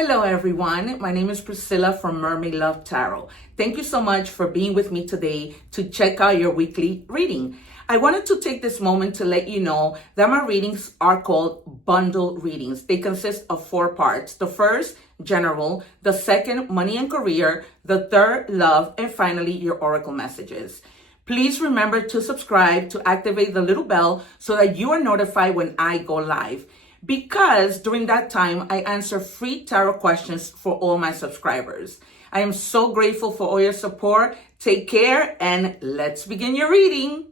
Hello everyone, my name is Priscilla from Mermaid Love Tarot. Thank you so much for being with me today to check out your weekly reading. I wanted to take this moment to let you know that my readings are called bundle readings. They consist of 4 parts. The first, general. The second, money and career. The third, love. And finally, your oracle messages. Please remember to subscribe, to activate the little bell so that you are notified when I go live. Because during that time, I answer free tarot questions for all my subscribers. I am so grateful for all your support. Take care and let's begin your reading.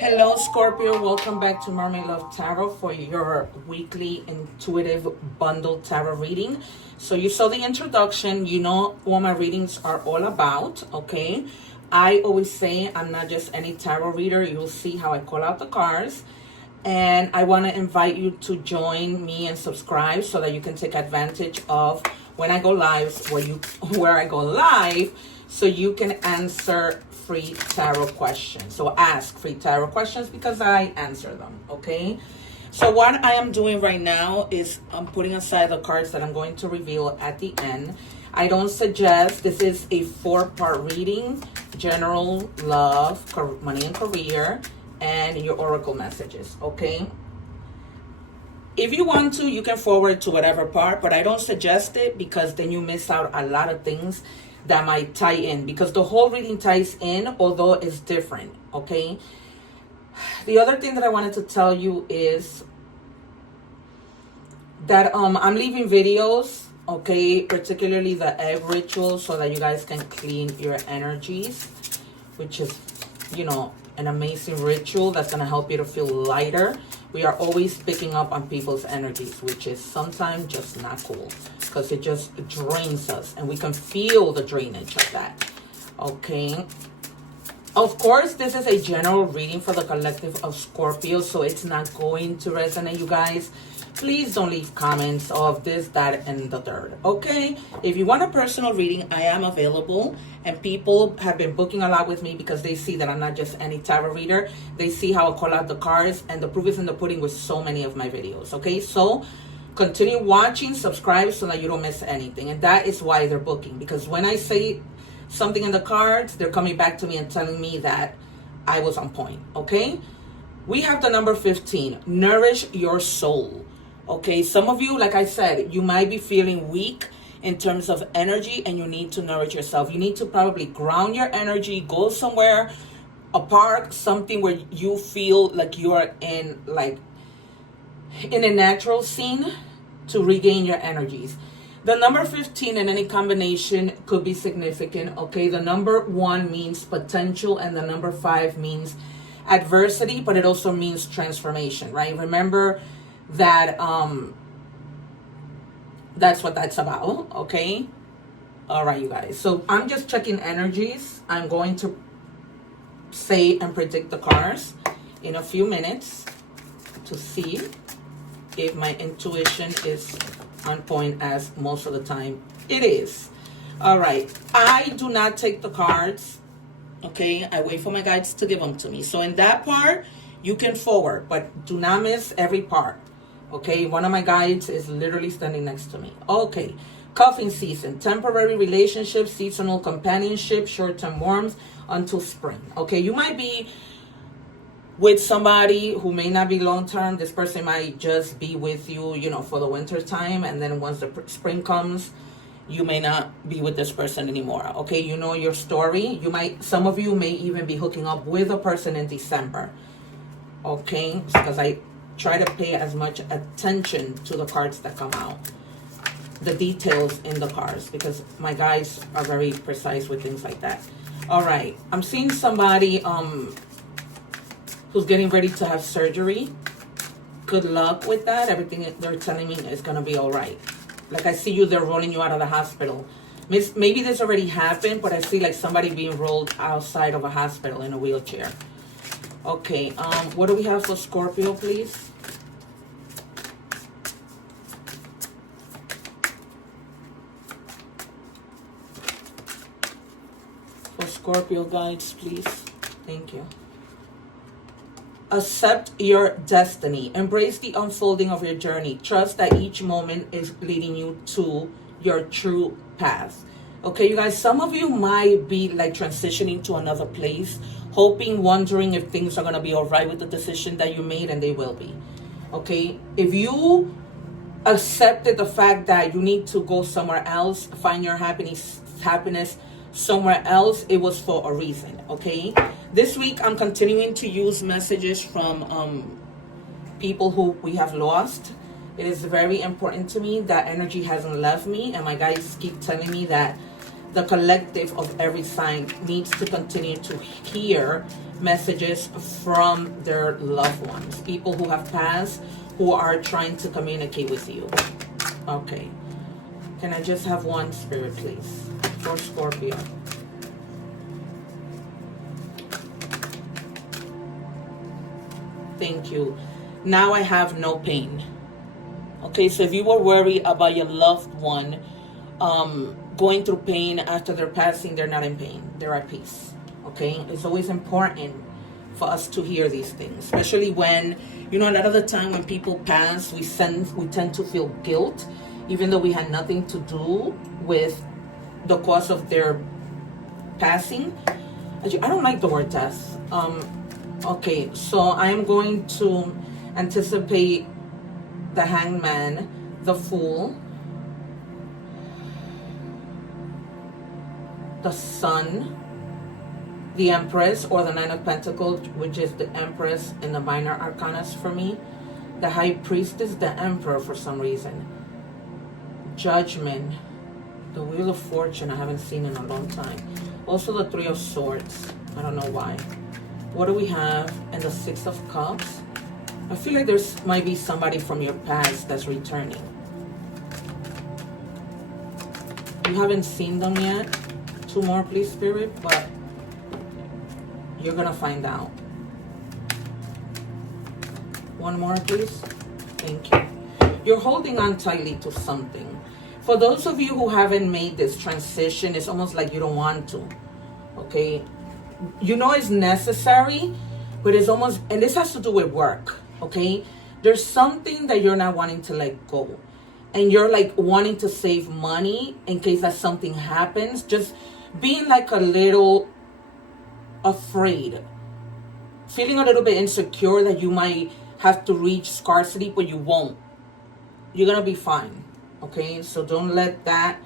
Hello Scorpio, welcome back to Mermaid Love Tarot for your weekly intuitive bundle tarot reading. So you saw the introduction, you know what my readings are all about, okay? I always say I'm not just any tarot reader. You'll see how I call out the cards. And I want to invite you to join me and subscribe so that you can take advantage of when I go live, where I go live, so you can answer free tarot questions. So ask free tarot questions because I answer them, okay? So what I am doing right now is I'm putting aside the cards that I'm going to reveal at the end. I don't suggest, this is a 4-part reading: general, love, money and career, and your oracle messages, okay? If you want to, you can forward to whatever part, but I don't suggest it because then you miss out a lot of things that might tie in, because the whole reading ties in, although it's different, okay? The other thing that I wanted to tell you is that I'm leaving videos, okay, particularly the egg ritual, so that you guys can clean your energies, which is, you know, an amazing ritual that's going to help you to feel lighter. We are always picking up on people's energies, which is sometimes just not cool because it just drains us and we can feel the drainage of that, okay? Of course, this is a general reading for the collective of Scorpio, so it's not going to resonate, you guys. Please don't leave comments of this, that, and the third, okay? If you want a personal reading, I am available, and people have been booking a lot with me because they see that I'm not just any tarot reader. They see how I call out the cards, and the proof is in the pudding with so many of my videos, okay? So continue watching, subscribe so that you don't miss anything, and that is why they're booking, because when I say something in the cards, they're coming back to me and telling me that I was on point, okay? We have the number 15, nourish your soul. Okay, some of you, like I said, you might be feeling weak in terms of energy and you need to nourish yourself. You need to probably ground your energy, go somewhere, a park, something where you feel like you are in a natural scene to regain your energies. The number 15 in any combination could be significant, okay? The number 1 means potential and the number 5 means adversity, but it also means transformation, right? Remember that that's what that's about, okay? All right, you guys, so I'm just checking energies. I'm going to say and predict the cards in a few minutes to see if my intuition is on point, as most of the time it is. All right, I do not take the cards, okay? I wait for my guides to give them to me. So in that part you can forward, but do not miss every part. Okay, one of my guides is literally standing next to me. Okay, cuffing season, temporary relationships, seasonal companionship, short-term warmth until spring. Okay, you might be with somebody who may not be long-term. This person might just be with you, you know, for the winter time, and then once the spring comes, you may not be with this person anymore. Okay, you know your story. Some of you may even be hooking up with a person in December. Okay, because I try to pay as much attention to the cards that come out, the details in the cards, because my guys are very precise with things like that. All right, I'm seeing somebody who's getting ready to have surgery. Good luck with that. Everything they're telling me is gonna be all right. Like I see you, they're rolling you out of the hospital. Maybe this already happened, but I see like somebody being rolled outside of a hospital in a wheelchair. Okay, what do we have for Scorpio, please? Scorpio guides, please. Thank you. Accept your destiny. Embrace the unfolding of your journey. Trust that each moment is leading you to your true path. Okay, you guys, some of you might be like transitioning to another place, hoping, wondering if things are going to be all right with the decision that you made, and they will be. Okay, if you accepted the fact that you need to go somewhere else, find your happiness somewhere else, it was for a reason. Okay, this week I'm continuing to use messages from people who we have lost. It is very important to me that energy hasn't left me, and my guides keep telling me that the collective of every sign needs to continue to hear messages from their loved ones, people who have passed, who are trying to communicate with you. Okay, can I just have one spirit, please, for Scorpio? Thank you. Now I have no pain. Okay, so if you were worried about your loved one going through pain after their passing, they're not in pain. They're at peace. Okay, it's always important for us to hear these things, especially when, you know, a lot of the time when people pass, we tend to feel guilt, even though we had nothing to do with the cause of their passing. I don't like the word death. Okay, so I am going to anticipate the Hangman, the Fool, the Sun, the Empress, or the Nine of Pentacles, which is the Empress in the minor arcanas for me, the High Priestess, the Emperor for some reason, Judgment, the Wheel of Fortune I haven't seen in a long time, also the Three of Swords, I don't know why. What do we have? And the Six of Cups. I feel like there's might be somebody from your past that's returning. You haven't seen them yet. Two more, please, Spirit, but you're gonna find out. One more, please. Thank you. You're holding on tightly to something. For those of you who haven't made this transition, it's almost like you don't want to. Okay? You know it's necessary, but it's almost, and this has to do with work. Okay, there's something that you're not wanting to let go, and you're like wanting to save money in case that something happens, just being like a little afraid, feeling a little bit insecure that you might have to reach scarcity, but you won't. You're gonna be fine. Okay, so don't let that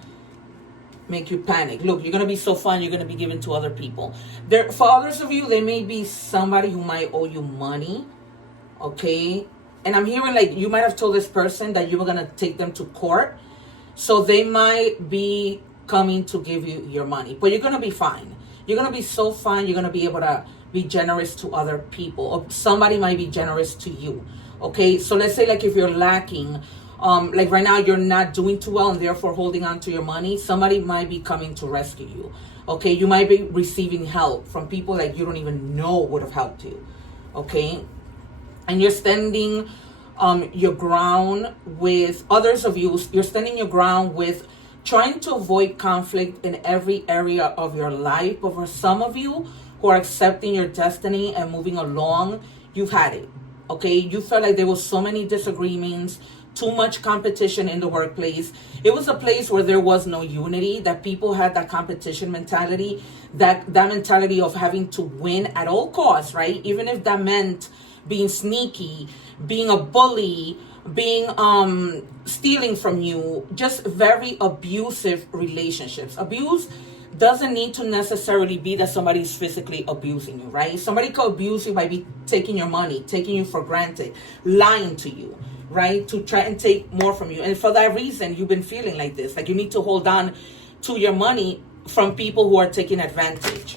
make you panic. Look, you're gonna be so fine, you're gonna be given to other people. There, for others of you, there may be somebody who might owe you money. Okay, and I'm hearing like you might have told this person that you were gonna take them to court, so they might be coming to give you your money, but you're gonna be fine. You're gonna be so fine. You're gonna be able to be generous to other people, or somebody might be generous to you. Okay, so let's say like if you're lacking, like right now you're not doing too well and therefore holding on to your money, somebody might be coming to rescue you. Okay, you might be receiving help from people that you don't even know would have helped you. Okay. And you're standing your ground with others of you. You're standing your ground with trying to avoid conflict in every area of your life. But for some of you who are accepting your destiny and moving along, you've had it. Okay, you felt like there was so many disagreements, too much competition in the workplace. It was a place where there was no unity, that people had that competition mentality, that mentality of having to win at all costs, right? Even if that meant being sneaky, being a bully, being stealing from you, just very abusive relationships. Abuse doesn't need to necessarily be that somebody's physically abusing you, right? Somebody could abuse you by be taking your money, taking you for granted, lying to you, right? To try and take more from you. And for that reason, you've been feeling like this, like you need to hold on to your money from people who are taking advantage.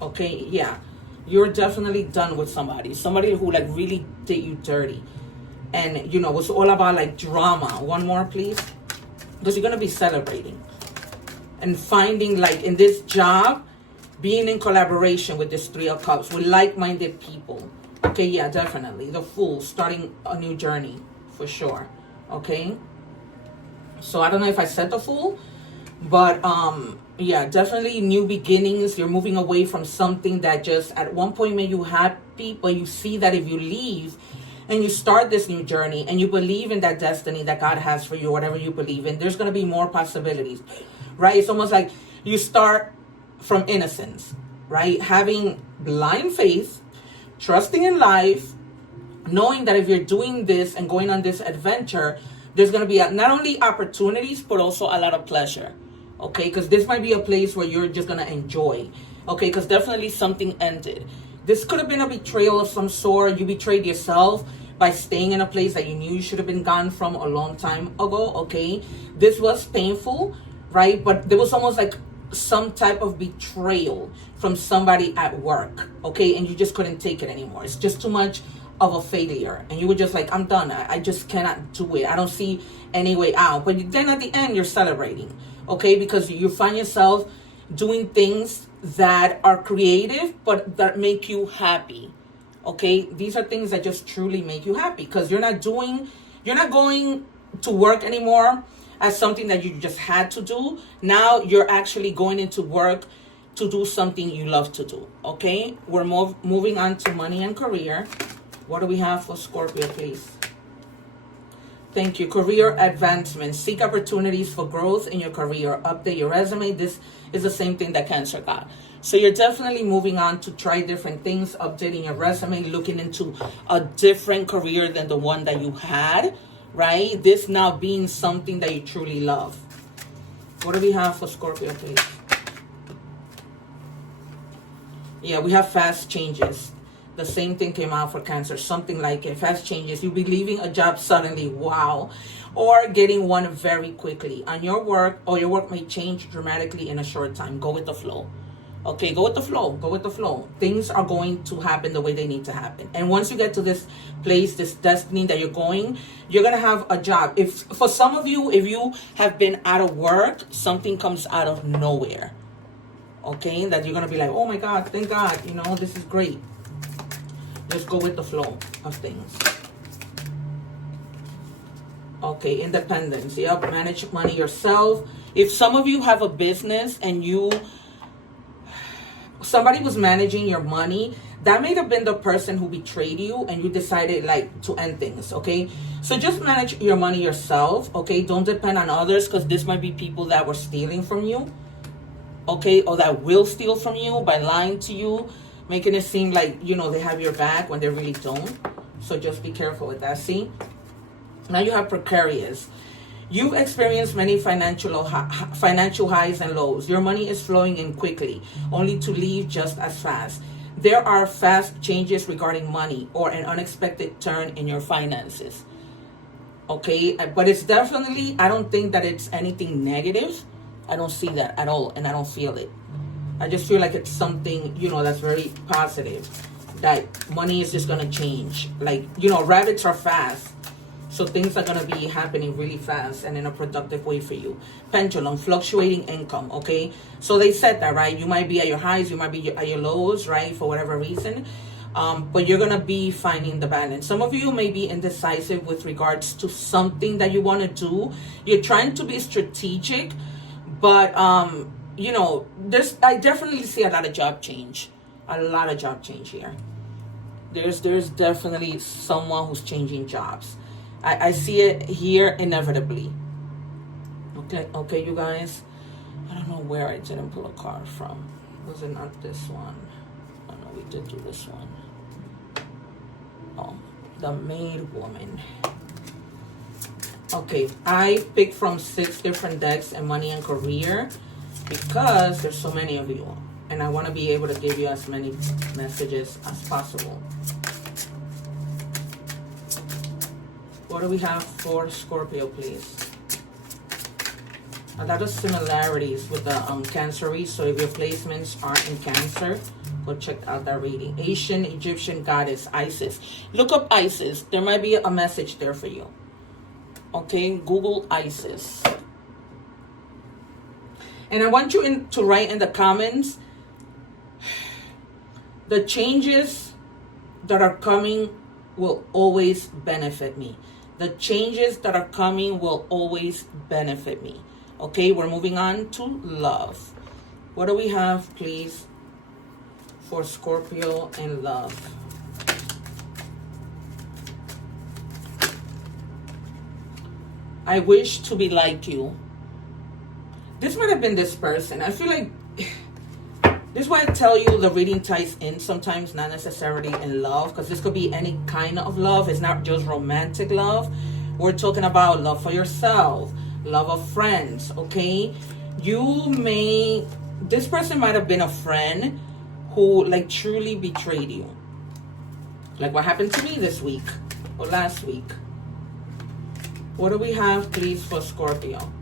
Okay, yeah. You're definitely done with somebody who like really did you dirty, and you know was all about like drama. One more, please, because you're gonna be celebrating and finding like in this job, being in collaboration with this Three of Cups with like-minded people. Okay, yeah, definitely the Fool, starting a new journey for sure. Okay, so I don't know if I said the Fool, But yeah, definitely new beginnings. You're moving away from something that just at one point made you happy, but you see that if you leave and you start this new journey and you believe in that destiny that God has for you, whatever you believe in, there's going to be more possibilities, right? It's almost like you start from innocence, right? Having blind faith, trusting in life, knowing that if you're doing this and going on this adventure, there's going to be not only opportunities, but also a lot of pleasure. Okay, because this might be a place where you're just going to enjoy. Okay, because definitely something ended. This could have been a betrayal of some sort. You betrayed yourself by staying in a place that you knew you should have been gone from a long time ago. Okay, this was painful, right? But there was almost like some type of betrayal from somebody at work. Okay, and you just couldn't take it anymore. It's just too much of a failure. And you were just like, I'm done. I just cannot do it. I don't see any way out. But then at the end, you're celebrating. Okay, because you find yourself doing things that are creative, but that make you happy. Okay, these are things that just truly make you happy because you're not going to work anymore as something that you just had to do. Now you're actually going into work to do something you love to do. Okay, we're moving on to money and career. What do we have for Scorpio, please? Thank you. Career advancement. Seek opportunities for growth in your career. Update your resume. This is the same thing that Cancer got. So you're definitely moving on to try different things, updating your resume, looking into a different career than the one that you had, right? This now being something that you truly love. What do we have for Scorpio, please? Yeah, we have fast changes. The same thing came out for Cancer, something like it. Fast changes. You'll be leaving a job suddenly, wow, or getting one very quickly. On your work, or your work may change dramatically in a short time. Go with the flow. Okay, go with the flow. Go with the flow. Things are going to happen the way they need to happen. And once you get to this place, this destiny that you're going to have a job. If for some of you, if you have been out of work, something comes out of nowhere. Okay, that you're going to be like, oh my God, thank God, this is great. Just go with the flow of things. Okay, independence. Yep, manage money yourself. If some of you have a business and somebody was managing your money, that may have been the person who betrayed you and you decided to end things. Okay, so just manage your money yourself. Okay, don't depend on others because this might be people that were stealing from you. Okay, or that will steal from you by lying to you, making it seem like, they have your back when they really don't. So just be careful with that. See? Now you have precarious. You've experienced many financial highs and lows. Your money is flowing in quickly, only to leave just as fast. There are fast changes regarding money or an unexpected turn in your finances. Okay? But it's definitely, I don't think that it's anything negative. I don't see that at all, and I don't feel it. I just feel like it's something, that's very positive. That money is just going to change. Rabbits are fast. So things are going to be happening really fast and in a productive way for you. Pendulum, fluctuating income, okay? So they said that, right? You might be at your highs, you might be at your lows, right? For whatever reason. But you're going to be finding the balance. Some of you may be indecisive with regards to something that you want to do. You're trying to be strategic, but I definitely see a lot of job change. A lot of job change here. There's definitely someone who's changing jobs. I see it here inevitably. Okay, you guys. I don't know where I didn't pull a card from. Was it not this one? Oh no, we did do this one. Oh, the maid woman. Okay, I picked from 6 different decks in money and career because there's so many of you. And I want to be able to give you as many messages as possible. What do we have for Scorpio, please? A lot of similarities with the Canceries. So if your placements are in Cancer, go check out that reading. Asian Egyptian goddess Isis. Look up Isis. There might be a message there for you. Okay, Google Isis. And I want you to write in the comments the changes that are coming will always benefit me. The changes that are coming will always benefit me. Okay, we're moving on to love. What do we have, please, for Scorpio and love? I wish to be like you. This might have been this person. I feel like this is why I tell you the reading ties in sometimes, not necessarily in love, because this could be any kind of love. It's not just romantic love. We're talking about love for yourself, love of friends, okay? This person might have been a friend who like truly betrayed you. Like what happened to me this week or last week. What do we have, please, for Scorpio?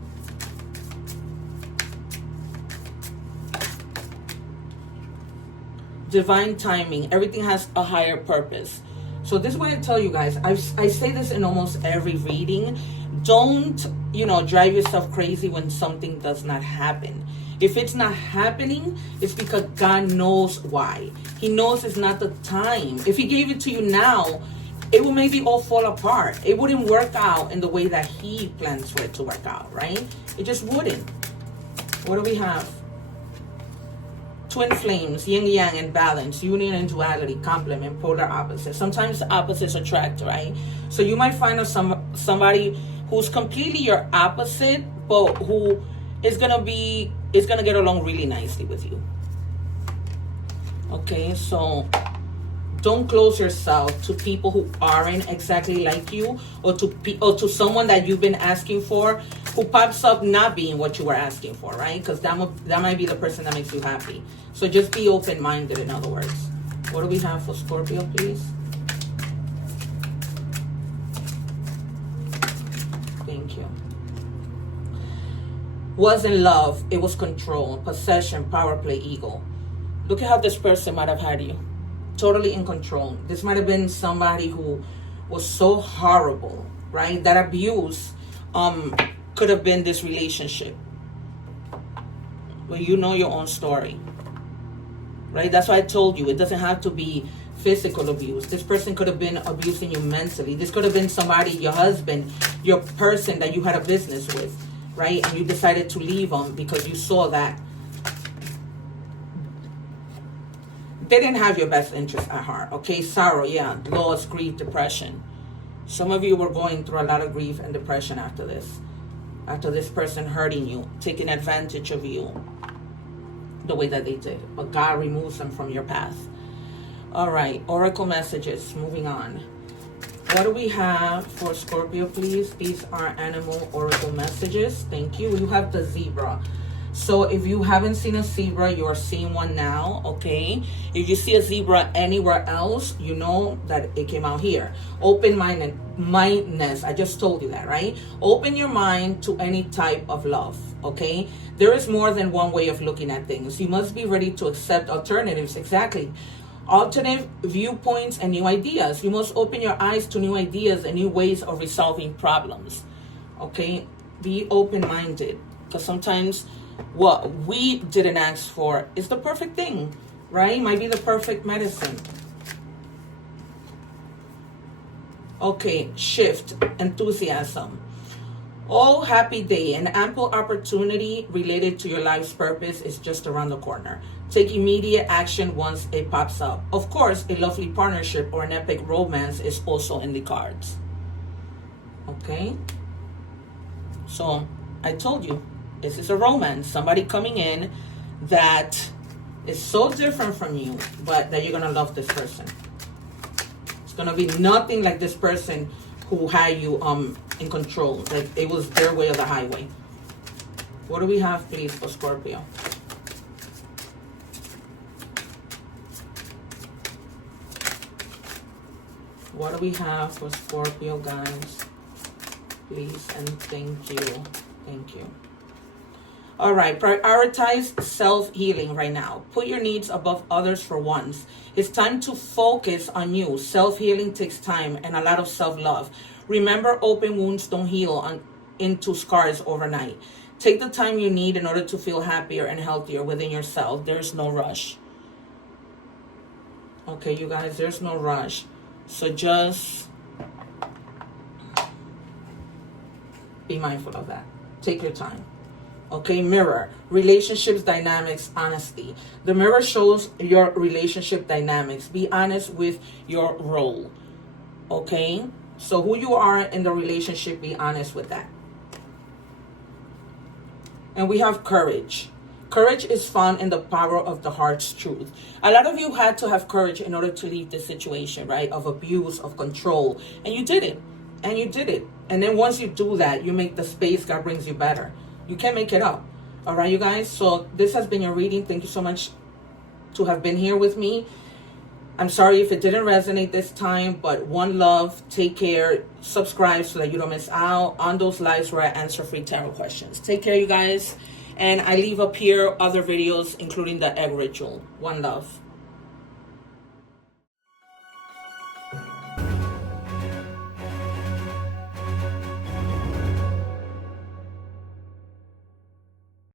Divine timing. Everything has a higher purpose. So this is what I tell you guys. I say this in almost every reading. Don't, drive yourself crazy when something does not happen. If it's not happening, it's because God knows why. He knows it's not the time. If he gave it to you now, it will maybe all fall apart. It wouldn't work out in the way that he plans for it to work out, right? It just wouldn't. What do we have? Twin flames, yin yang and balance, union and duality, complement, polar opposites. Sometimes the opposites attract, right? So you might find somebody who's completely your opposite, but who is gonna get along really nicely with you. Okay, so don't close yourself to people who aren't exactly like you, or to someone that you've been asking for who pops up not being what you were asking for, right? Because that might be the person that makes you happy. So just be open-minded, in other words. What do we have for Scorpio, please? Thank you. Wasn't love, it was control, possession, power play, ego. Look at how this person might have had you. Totally in control. This might have been somebody who was so horrible, right? That abuse could have been this relationship. Well, you know your own story, right? That's why I told you it doesn't have to be physical abuse. This person could have been abusing you mentally. This could have been somebody, your husband, your person that you had a business with, right? And you decided to leave them because you saw that they didn't have your best interest at heart, okay? Sorrow, yeah, loss, grief, depression. Some of you were going through a lot of grief and depression after this person hurting you, taking advantage of you the way that they did. But God removes them from your path. All right, oracle messages, moving on. What do we have for Scorpio, please? These are animal oracle messages. Thank you. You have the zebra. So if you haven't seen a zebra, you are seeing one now, okay? If you see a zebra anywhere else, you know that it came out here. Open-mindedness, I just told you that, right? Open your mind to any type of love, okay? There is more than one way of looking at things. You must be ready to accept alternatives, exactly. Alternate viewpoints and new ideas. You must open your eyes to new ideas and new ways of resolving problems, okay? Be open-minded, because sometimes what we didn't ask for is the perfect thing, right? Might be the perfect medicine. Okay, shift, enthusiasm. Oh, happy day. An ample opportunity related to your life's purpose is just around the corner. Take immediate action once it pops up. Of course, a lovely partnership or an epic romance is also in the cards. Okay? So, I told you. This is a romance. Somebody coming in that is so different from you, but that you're going to love this person. It's going to be nothing like this person who had you in control. Like it was their way or the highway. What do we have, please, for Scorpio? What do we have for Scorpio, guys? Please and thank you. Thank you. All right, prioritize self-healing right now. Put your needs above others for once. It's time to focus on you. Self-healing takes time and a lot of self-love. Remember, open wounds don't heal into scars overnight. Take the time you need in order to feel happier and healthier within yourself. There's no rush. Okay, you guys, there's no rush. So just be mindful of that. Take your time. Okay, mirror, relationships, dynamics, honesty. The mirror shows your relationship dynamics. Be honest with your role. Okay, so who you are in the relationship, be honest with that. And we have courage. Courage is found in the power of the heart's truth. A lot of you had to have courage in order to leave this situation, right? Of abuse, of control. And you did it. And you did it. And then once you do that, you make the space, God brings you better. You can't make it up. All right, you guys? So this has been your reading. Thank you so much to have been here with me. I'm sorry if it didn't resonate this time, but one love, take care, subscribe so that you don't miss out on those lives where I answer free tarot questions. Take care, you guys. And I leave up here other videos, including the egg ritual. One love.